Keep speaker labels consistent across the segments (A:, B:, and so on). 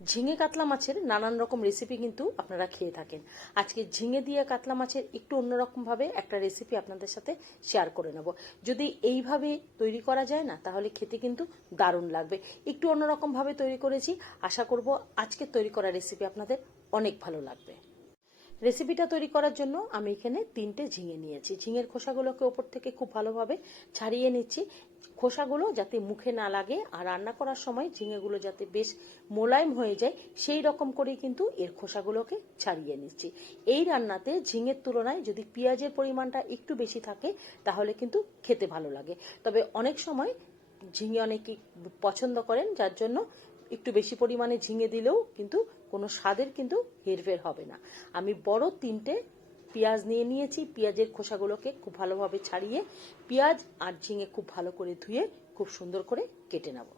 A: ঝিঙে কাতলা মাছের নানান রকম রেসিপি কিন্তু আপনারা খেয়ে থাকেন। আজকে ঝিঙে দিয়ে কাতলা মাছের একটু অন্যরকমভাবে একটা রেসিপি আপনাদের সাথে শেয়ার করে নেব। যদি এইভাবে তৈরি করা যায় না, তাহলে খেতে কিন্তু দারুণ লাগবে। একটু অন্যরকমভাবে তৈরি করেছি, আশা করব আজকে তৈরি করা রেসিপি আপনাদের অনেক ভালো লাগবে। রেসিপিটা তৈরি করার জন্য আমি এখানে তিনটে ঝিঙে নিয়েছি। ঝিঙের খোসাগুলোকে ওপর থেকে খুব ভালোভাবে ছাড়িয়ে নিচ্ছি। খোসাগুলো যাতে মুখে না লাগে আর রান্না করার সময় ঝিঙেগুলো যাতে বেশ মোলায়েম হয়ে যায়, সেই রকম করেই কিন্তু এর খোসাগুলোকে ছাড়িয়ে নিচ্ছি। এই রান্নাতে ঝিঙের তুলনায় যদি পেঁয়াজের পরিমাণটা একটু বেশি থাকে, তাহলে কিন্তু খেতে ভালো লাগে। তবে অনেক সময় ঝিঙে অনেকেই পছন্দ করেন, যার জন্য একটু বেশি পরিমাণে ঝিঙে দিলেও কিন্তু কোনো স্বাদের কিন্তু হেরফের হবে না। আমি বড় তিনটে পেঁয়াজ নিয়ে নিয়েছি। পেঁয়াজের খোসাগুলোকে খুব ভালোভাবে ছাড়িয়ে পেঁয়াজ আর ঝিঙে খুব ভালো করে ধুয়ে খুব সুন্দর করে কেটে নেব।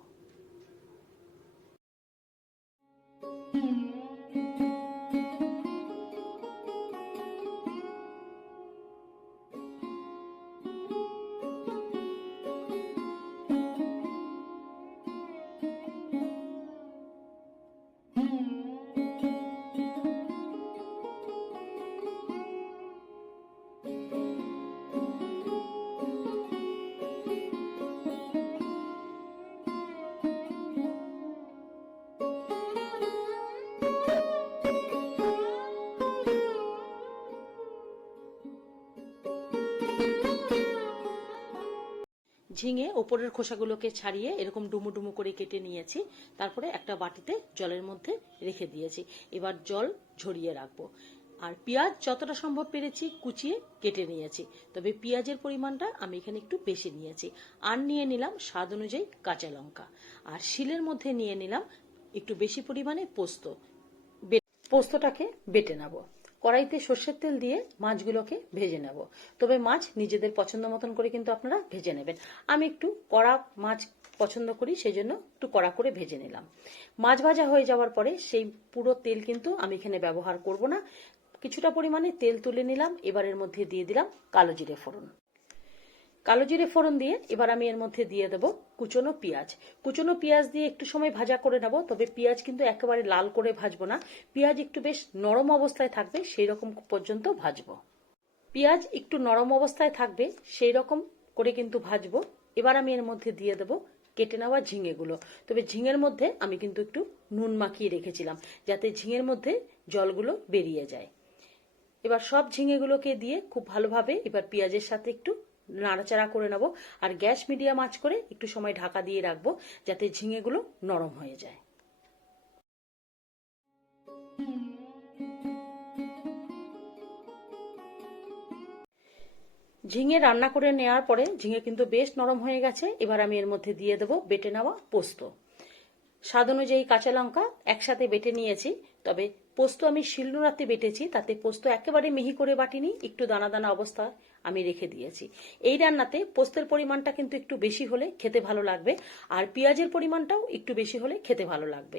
A: ঝিঙে ওপরের খোসাগুলোকে ছাড়িয়ে এরকম ডুমু ডুমু করে কেটে নিয়েছি। তারপরে একটা বাটিতে জলের মধ্যে রেখে দিয়েছি। এবার জল ঝরিয়ে রাখব। আর পেঁয়াজ যতটা সম্ভব পেরেছি কুচিয়ে কেটে নিয়েছি। তবে পেঁয়াজের পরিমাণটা আমি এখানে একটু বেশি নিয়েছি। আর নিয়ে নিলাম স্বাদ অনুযায়ী কাঁচা লঙ্কা। আর শিলের মধ্যে নিয়ে নিলাম একটু বেশি পরিমাণে পোস্ত। পোস্তটাকে বেটে নেব। কড়াইতে সর্ষের তেল দিয়ে মাছগুলোকে ভেজে নেব। তবে মাছ নিজেদের পছন্দ মতন করে কিন্তু আপনারা ভেজে নেবেন। আমি একটু কড়া মাছ পছন্দ করি সেই জন্য একটু কড়া করে ভেজে নিলাম। মাছ ভাজা হয়ে যাওয়ার পরে সেই পুরো তেল কিন্তু আমি এখানে ব্যবহার করব না। কিছুটা পরিমাণে তেল তুলে নিলাম, এবারের মধ্যে দিয়ে দিলাম কালো জিরে ফোড়ন। কালো জিরে ফোড়ন দিয়ে এবার আমি এর মধ্যে দিয়ে দেব কুচনো পেঁয়াজ। কুচনো পেঁয়াজ দিয়ে একটু সময় ভাজা করে নেব, তবে পেঁয়াজ কিন্তু একেবারে লাল করে ভাজবো না। পেঁয়াজ একটু বেশ নরম অবস্থায় থাকবে সেই রকম পর্যন্ত ভাজবো। পেঁয়াজ একটু নরম অবস্থায় থাকবে সেই রকম করে কিন্তু ভাজবো। এবার আমি এর মধ্যে দিয়ে দেব কেটে নেওয়া ঝিঙেগুলো। তবে ঝিঙের মধ্যে আমি কিন্তু একটু নুন মাখিয়ে রেখেছিলাম, যাতে ঝিঙের মধ্যে জলগুলো বেরিয়ে যায়। এবার সব ঝিঙেগুলোকে দিয়ে খুব ভালোভাবে এবার পেঁয়াজের সাথে একটু নাড়াচাড়া করে নেব আর গ্যাস মিডিয়াম আঁচ করে একটু সময় ঢাকা দিয়ে রাখব যাতে ঝিঙেগুলো নরম হয়ে যায়। ঝিঙে রান্না করে নেওয়ার পরে ঝিঙে কিন্তু বেশ নরম হয়ে গেছে। এবার আমি এর মধ্যে দিয়ে দেবো বেটে নেওয়া পোস্ত। স্বাদ অনুযায়ী কাঁচা লঙ্কা একসাথে বেটে নিয়েছি, তবে পোস্ত আমি শিলনোড়াতে বেটেছি, তাতে পোস্ত একেবারে মিহি করে বাটিনি, একটু দানা দানা অবস্থা আমি রেখে দিয়েছি। এই রান্নাতে পোস্তের পরিমাণটা কিন্তু একটু বেশি হলে খেতে ভালো লাগবে, আর পেঁয়াজের পরিমাণটাও একটু বেশি হলে খেতে ভালো লাগবে।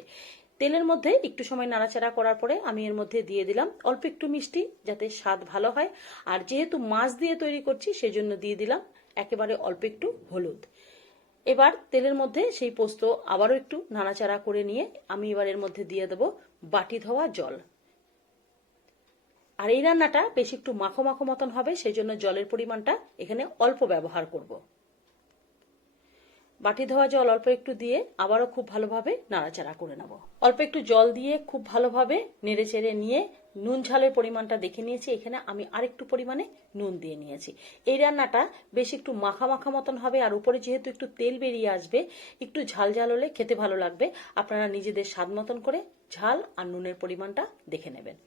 A: তেলের মধ্যে একটু সময় নাড়াচাড়া করার পরে আমি এর মধ্যে দিয়ে দিলাম অল্প একটু মিষ্টি, যাতে স্বাদ ভালো হয়, আর যেহেতু মাছ দিয়ে তৈরি করছি, সেজন্য দিয়ে দিলাম একেবারে অল্প একটু হলুদ। এবার তেলের মধ্যে সেই পোস্ত আবারও একটু নাড়াচাড়া করে নিয়ে আমি এবার এর মধ্যে দিয়ে দেবো বাটি ধোয়া জল। আর এই রান্নাটা বেশি একটু মাখো মাখো মতন হবে সেই জন্য জলের পরিমাণটা এখানে অল্প ব্যবহার করব। বাটি ধোয়া জল অল্প একটু দিয়ে আবারও খুব ভালোভাবে নাড়াচাড়া করে নেব। অল্প একটু জল দিয়ে খুব ভালোভাবে নেড়ে চেড়ে নিয়ে নুন ঝালের পরিমাণটা দেখে নিয়েছি, এখানে আমি আরেকটু পরিমাণে নুন দিয়ে নিয়েছি। এই রান্নাটা বেশ একটু মাখা মাখা মতন হবে, আর উপরে যেহেতু একটু তেল বেরিয়ে আসবে, একটু ঝাল ঝাল হলে খেতে ভালো লাগবে। আপনারা নিজেদের স্বাদ মতন করে ঝাল আর নুনের পরিমাণটা দেখে নেবেন।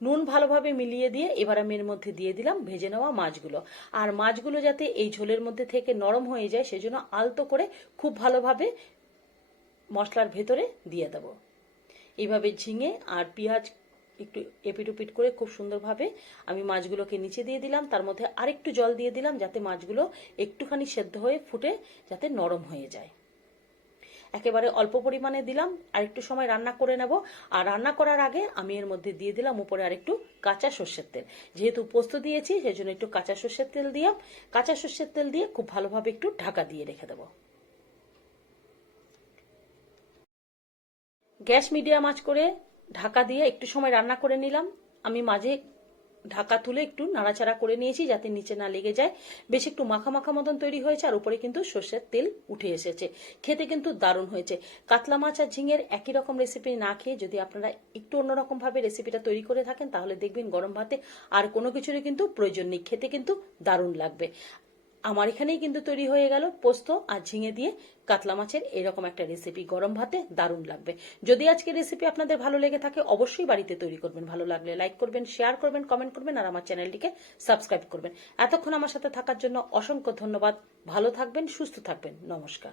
A: নুন ভালোভাবে মিলিয়ে দিয়ে এবার আমি এর মধ্যে দিয়ে দিলাম ভেজে নেওয়া মাছগুলো। আর মাছগুলো যাতে এই ঝোলের মধ্যে থেকে নরম হয়ে যায়, সেজন্য আলতো করে খুব ভালোভাবে মশলার ভেতরে দিয়ে দেব। এইভাবে ঝিঙে আর পেঁয়াজ একটু এপিট উপিট করে খুব সুন্দরভাবে আমি মাছগুলোকে নিচে দিয়ে দিলাম, তার মধ্যে আরেকটু জল দিয়ে দিলাম যাতে মাছগুলো একটুখানি সেদ্ধ হয়ে ফুটে যাতে নরম হয়ে যায়। একেবারে অল্প পরিমাণে দিলাম আর একটু সময় রান্না করে নেব। আর রান্না করার আগে আমি এর মধ্যে দিয়ে দিলাম উপরে আর একটু কাঁচা সর্ষের তেল। যেহেতু পোস্ত দিয়েছি সেই জন্য একটু কাঁচা সর্ষের তেল দিলাম। কাঁচা সর্ষের তেল দিয়ে খুব ভালোভাবে একটু ঢাকা দিয়ে রেখে দেবো। গ্যাস মিডিয়াম আঁচ করে ঢাকা দিয়ে একটু সময় রান্না করে নিলাম। আমি মাঝে ঢাকা তুলে একটু নাড়াচাড়া করে নিয়েছি যাতে নিচে না লেগে যায়। বেশ একটু মাখা মাখা মতন তৈরি হয়েছে আর উপরে কিন্তু সর্ষের তেল উঠে এসেছে। খেতে কিন্তু দারুণ হয়েছে। কাতলা মাছ আর ঝিঙের একই রকম রেসিপি না খেয়ে যদি আপনারা একটু অন্যরকম ভাবে রেসিপিটা তৈরি করে থাকেন, তাহলে দেখবেন গরম ভাতে আর কোনো কিছুরই কিন্তু প্রয়োজন নেই। খেতে কিন্তু দারুণ লাগবে। আমার এখানেই কিন্তু তৈরি হয়ে গেল পোস্ত আর ঝিঙে দিয়ে কাতলা মাছের এরকম একটা রেসিপি গরম ভাতে দারুণ লাগবে। যদি আজকে রেসিপি আপনাদের ভালো লেগে থাকে, অবশ্যই বাড়িতে তৈরি করবেন। ভালো লাগলে লাইক করবেন শেয়ার করবেন কমেন্ট করবেন, আর আমার চ্যানেলটিকে সাবস্ক্রাইব করবেন। এতক্ষণ আমার সাথে থাকার জন্য অসংখ্য ধন্যবাদ। ভালো থাকবেন, সুস্থ থাকবেন। নমস্কার।